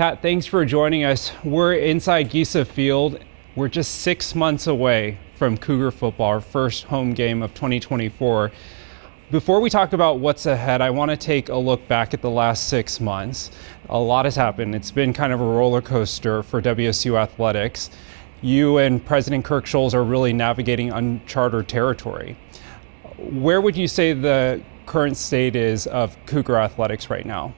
Pat, thanks for joining us. We're inside Giesa Field. We're just 6 months away from Cougar football, our first home game of 2024. Before we talk about what's ahead, I want to take a look back at the last 6 months. A lot has happened. It's been kind of a roller coaster for WSU Athletics. You and President Kirk Scholes are really navigating uncharted territory. Where would you say the current state is of Cougar athletics right now?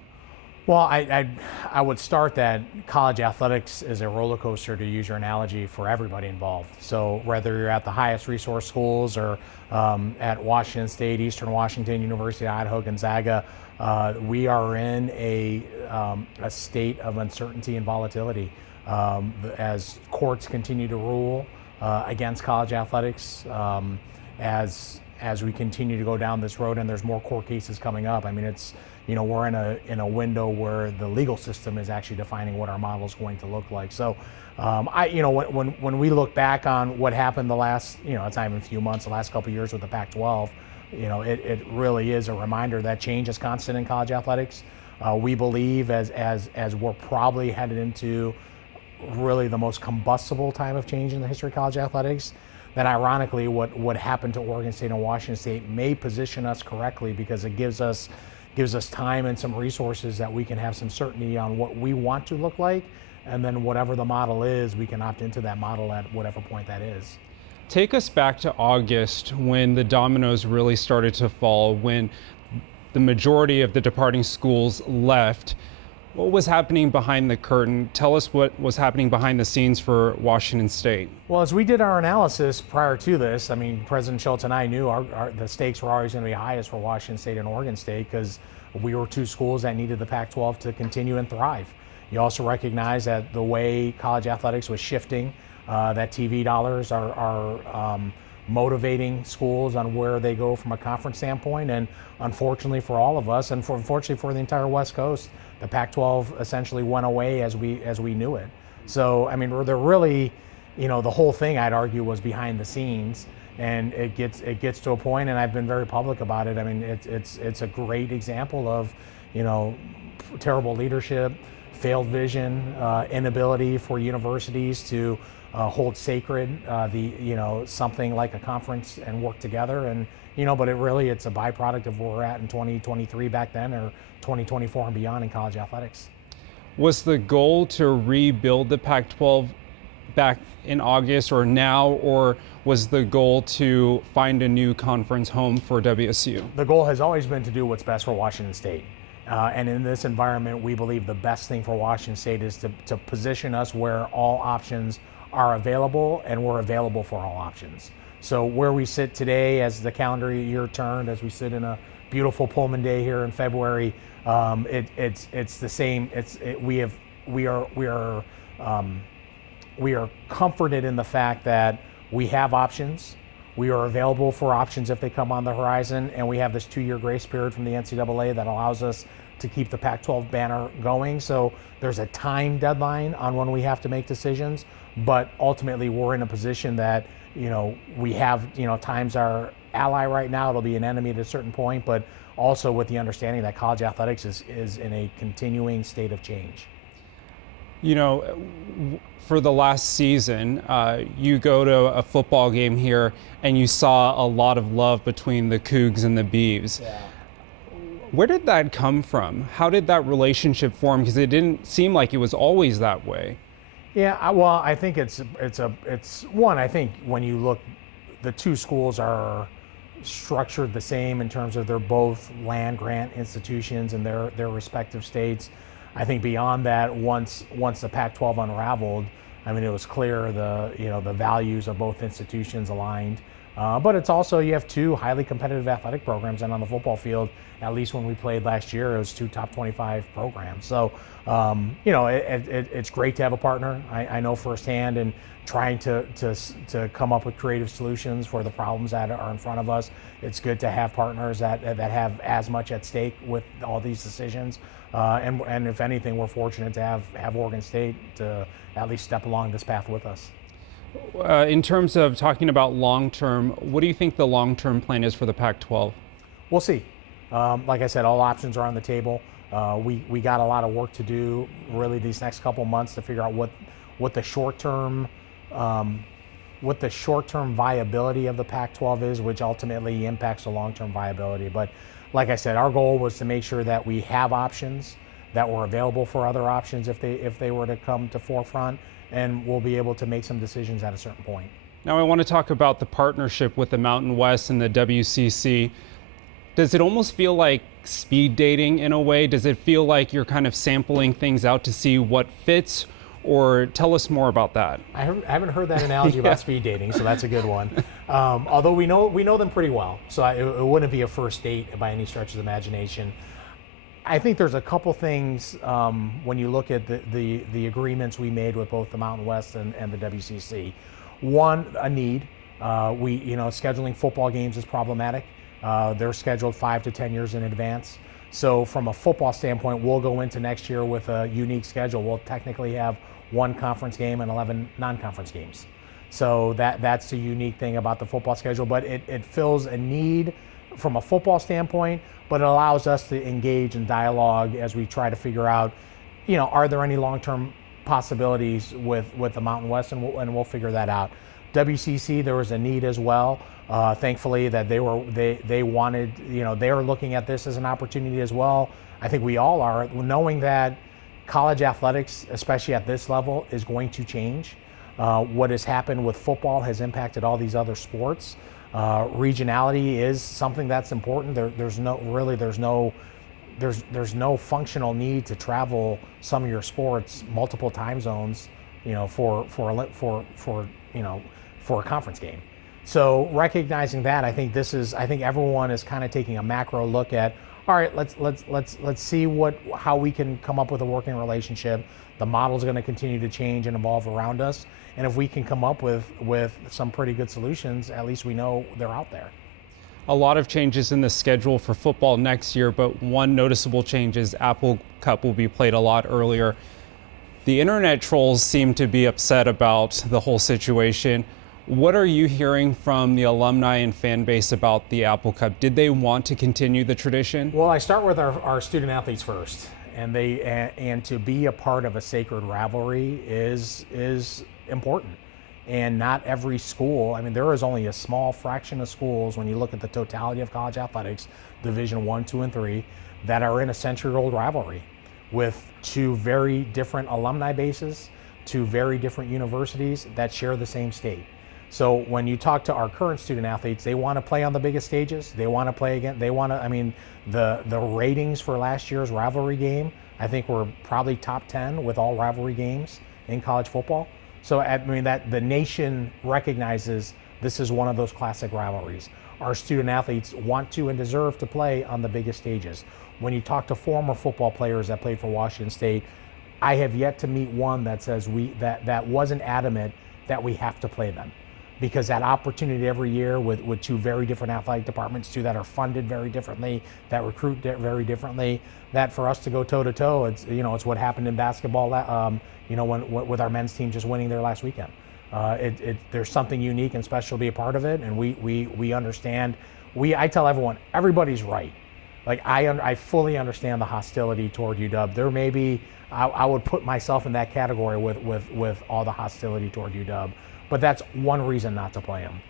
Well, I would start that college athletics is a roller coaster, to use your analogy, for everybody involved. So whether you're at the highest resource schools or at Washington State, Eastern Washington, University of Idaho, Gonzaga, we are in a state of uncertainty and volatility as courts continue to rule against college athletics, as we continue to go down this road, and there's more court cases coming up. I mean, it's, we're in a window where the legal system is actually defining what our model is going to look like. So, when we look back on what happened the last, it's not even a few months, the last couple of years with the Pac-12, it really is a reminder that change is constant in college athletics. We believe as we're probably headed into really the most combustible time of change in the history of college athletics, that ironically what happened to Oregon State and Washington State may position us correctly, because it gives us time and some resources that we can have some certainty on what we want to look like, and then whatever the model is, we can opt into that model at whatever point that is. Take us back to August, when the dominoes really started to fall, when the majority of the departing schools left. What was happening behind the curtain? Tell us what was happening behind the scenes for Washington State. Well, as we did our analysis prior to this, I mean, President Schultz and I knew the stakes were always going to be highest for Washington State and Oregon State, because we were two schools that needed the Pac-12 to continue and thrive. You also recognize that the way college athletics was shifting, that TV dollars are motivating schools on where they go from a conference standpoint, and unfortunately for all of us, and unfortunately for the entire West Coast, the Pac-12 essentially went away as we knew it. So, I mean, they're really, the whole thing, I'd argue, was behind the scenes, and it gets to a point, and I've been very public about it. I mean, it's a great example of, terrible leadership, failed vision, inability for universities to hold sacred something like a conference and work together, and but it's a byproduct of where we're at in 2023 back then, or 2024 and beyond in college athletics. Was the goal to rebuild the Pac-12 back in August or now, or was the goal to find a new conference home for WSU? The goal has always been to do what's best for Washington State. And in this environment, we believe the best thing for Washington State is to position us where all options are available, and we're available for all options. So where we sit today, as the calendar year turned, as we sit in a beautiful Pullman day here in February, it's the same. We are comforted in the fact that we have options. We are available for options if they come on the horizon, and we have this 2-year grace period from the NCAA that allows us to keep the Pac-12 banner going. So there's a time deadline on when we have to make decisions, but ultimately we're in a position that, we have, time's our ally right now. It'll be an enemy at a certain point, but also with the understanding that college athletics is in a continuing state of change. For the last season, you go to a football game here and you saw a lot of love between the Cougs and the Beavs. Yeah. Where did that come from? How did that relationship form? Because it didn't seem like it was always that way. Yeah, well, I think it's one. I think when you look, the two schools are structured the same in terms of they're both land grant institutions in their respective states. I think beyond that, once the Pac-12 unraveled, I mean, it was clear the values of both institutions aligned. But it's also, you have two highly competitive athletic programs, and on the football field, at least when we played last year, it was two top 25 programs. So, it's great to have a partner. I know firsthand, and trying to come up with creative solutions for the problems that are in front of us. It's good to have partners that have as much at stake with all these decisions. And if anything, we're fortunate to have Oregon State to at least step along this path with us. In terms of talking about long-term, what do you think the long-term plan is for the Pac-12? We'll see. Like I said, all options are on the table. We got a lot of work to do really these next couple months to figure out what the short-term viability of the Pac-12 is, which ultimately impacts the long-term viability. But like I said, our goal was to make sure that we have options, that we're available for other options if they were to come to forefront, and we'll be able to make some decisions at a certain point. Now I want to talk about the partnership with the Mountain West and the WCC. Does it almost feel like speed dating in a way? Does it feel like you're kind of sampling things out to see what fits? Or tell us more about that. I haven't heard that analogy about speed dating, so that's a good one. Although we know them pretty well, so it wouldn't be a first date by any stretch of the imagination. I think there's a couple things when you look at the agreements we made with both the Mountain West and the WCC. One, a need. Scheduling football games is problematic. They're scheduled 5 to 10 years in advance. So from a football standpoint, we'll go into next year with a unique schedule. We'll technically have 1 conference game and 11 non-conference games. So that's the unique thing about the football schedule, but it fills a need from a football standpoint, but it allows us to engage in dialogue as we try to figure out, are there any long-term possibilities with the Mountain West, and we'll figure that out. WCC, there was a need as well. Thankfully, that they wanted, they are looking at this as an opportunity as well. I think we all are, knowing that college athletics, especially at this level, is going to change. What has happened with football has impacted all these other sports. Regionality is something that's important. There's no functional need to travel some of your sports multiple time zones, for a conference game. So recognizing that, I think everyone is kind of taking a macro look at, all right, let's see how we can come up with a working relationship. The model's going to continue to change and evolve around us, and if we can come up with some pretty good solutions, at least we know they're out there. A lot of changes in the schedule for football next year, but one noticeable change is Apple Cup will be played a lot earlier. The internet trolls seem to be upset about the whole situation. What are you hearing from the alumni and fan base about the Apple Cup? Did they want to continue the tradition? Well, I start with our student athletes first, and to be a part of a sacred rivalry is important. And not every school, there is only a small fraction of schools when you look at the totality of college athletics, Division 1, 2, and 3, that are in a century-old rivalry with 2 very different alumni bases, 2 very different universities that share the same state. So when you talk to our current student athletes, they want to play on the biggest stages. They want to play again. They want to, the ratings for last year's rivalry game, I think were probably top 10 with all rivalry games in college football. So that the nation recognizes this is one of those classic rivalries. Our student athletes want to and deserve to play on the biggest stages. When you talk to former football players that played for Washington State, I have yet to meet one that says that wasn't adamant that we have to play them. Because that opportunity every year with 2 very different athletic departments, 2 that are funded very differently, that recruit very differently, that for us to go toe to toe, it's what happened in basketball, with our men's team just winning their last weekend. There's something unique and special to be a part of it, and we understand. I tell everyone, everybody's right. I fully understand the hostility toward UW. There may be, I would put myself in that category with all the hostility toward UW. But that's one reason not to play them.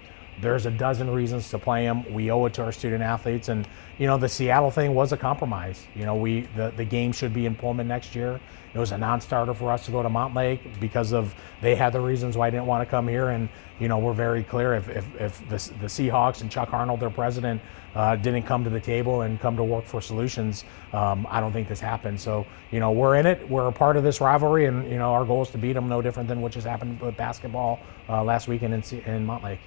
There's a dozen reasons to play them. We owe it to our student athletes. And, the Seattle thing was a compromise. The game should be in Pullman next year. It was a non-starter for us to go to Montlake because they had the reasons why I didn't want to come here. And, we're very clear if the Seahawks and Chuck Arnold, their president, didn't come to the table and come to work for solutions, I don't think this happened. So, we're in it. We're a part of this rivalry, and, our goal is to beat them, no different than what just happened with basketball last weekend in Montlake.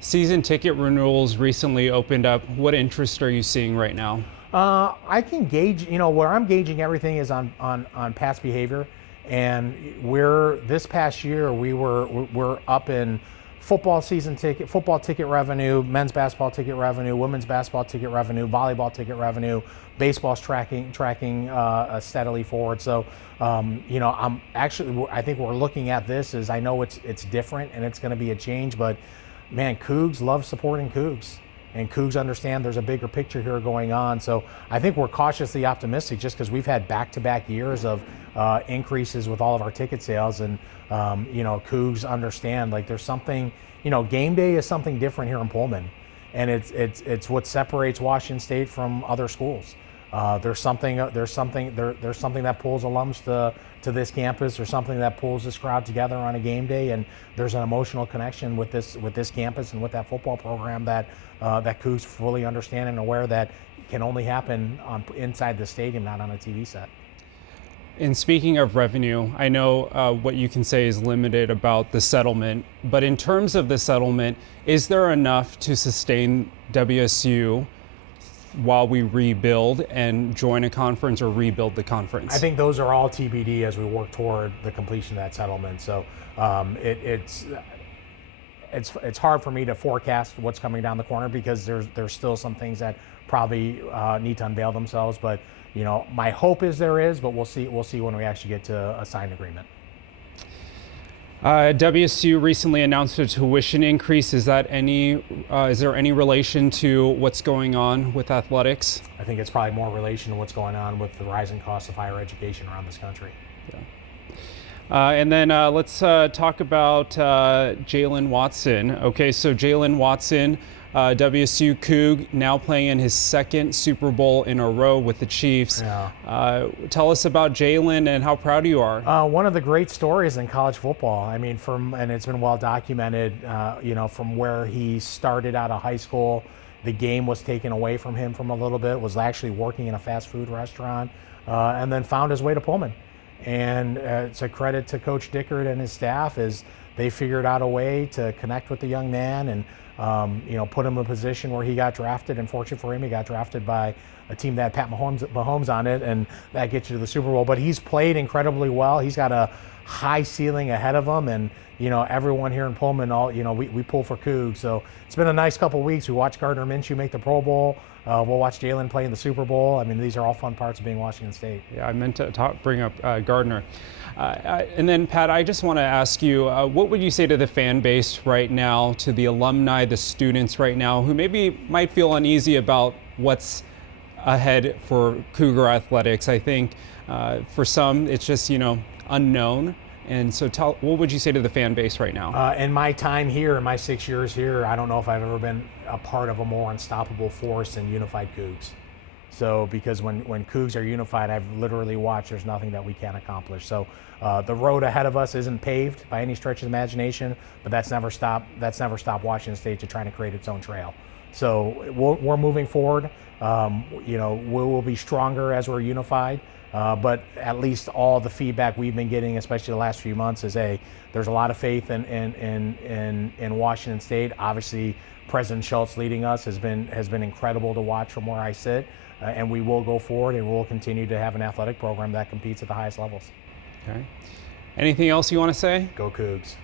Season ticket renewals recently opened up. What interest are you seeing right now? I can gauge, where I'm gauging everything is on past behavior. And this past year, we're up in football ticket revenue, men's basketball ticket revenue, women's basketball ticket revenue, volleyball ticket revenue, baseball's tracking steadily forward. So, I think we're looking at this as, I know it's different and it's going to be a change, but man, Cougs love supporting Cougs. and Cougs understand there's a bigger picture here going on. So I think we're cautiously optimistic just because we've had back-to-back years of increases with all of our ticket sales, and Cougs understand like there's something, game day is something different here in Pullman, and it's what separates Washington State from other schools. There's something that pulls alums to this campus. There's something that pulls this crowd together on a game day, and there's an emotional connection with this campus and with that football program that Cougs fully understand and aware that can only happen inside the stadium, not on a TV set. And speaking of revenue, I know what you can say is limited about the settlement, but in terms of the settlement, is there enough to sustain WSU while we rebuild and join a conference or rebuild the conference? I think those are all TBD as we work toward the completion of that settlement. So it's hard for me to forecast what's coming down the corner because there's still some things that probably need to unveil themselves. But my hope is there is, but we'll see when we actually get to a signed agreement. WSU recently announced a tuition increase. Is there any relation to what's going on with athletics? I think it's probably more relation to what's going on with the rising cost of higher education around this country. Yeah. And then let's talk about Jalen Watson. Okay, so Jalen Watson, WSU Coug, now playing in his second Super Bowl in a row with the Chiefs. Yeah. Tell us about Jalen and how proud you are. One of the great stories in college football. I mean, and it's been well documented, from where he started out of high school, the game was taken away from him from a little bit, was actually working in a fast food restaurant, and then found his way to Pullman. And it's a credit to Coach Dickert and his staff as they figured out a way to connect with the young man and put him in a position where he got drafted. And fortunate for him, he got drafted by a team that had Pat Mahomes on it, and that gets you to the Super Bowl. But he's played incredibly well. He's got a high ceiling ahead of him, and everyone here in Pullman, we pull for Cougs. So it's been a nice couple weeks. We watched Gardner Minshew make the Pro Bowl. We'll watch Jalen play in the Super Bowl. I mean, these are all fun parts of being Washington State. Yeah, I meant to bring up Gardner. And then, Pat, I just want to ask you, what would you say to the fan base right now, to the alumni, the students right now, who maybe might feel uneasy about what's ahead for Cougar athletics? I think for some, it's just, unknown. And so what would you say to the fan base right now? In my time here, in my 6 years here, I don't know if I've ever been a part of a more unstoppable force than unified Cougs. So because when Cougs are unified, I've literally watched there's nothing that we can't accomplish. So the road ahead of us isn't paved by any stretch of imagination, but that's never stopped Washington State to trying to create its own trail. So we're moving forward. We will be stronger as we're unified. But at least all the feedback we've been getting, especially the last few months, is there's a lot of faith in Washington State. Obviously, President Schultz leading us has been incredible to watch from where I sit, and we will go forward and we'll continue to have an athletic program that competes at the highest levels. Okay. Anything else you want to say? Go Cougs.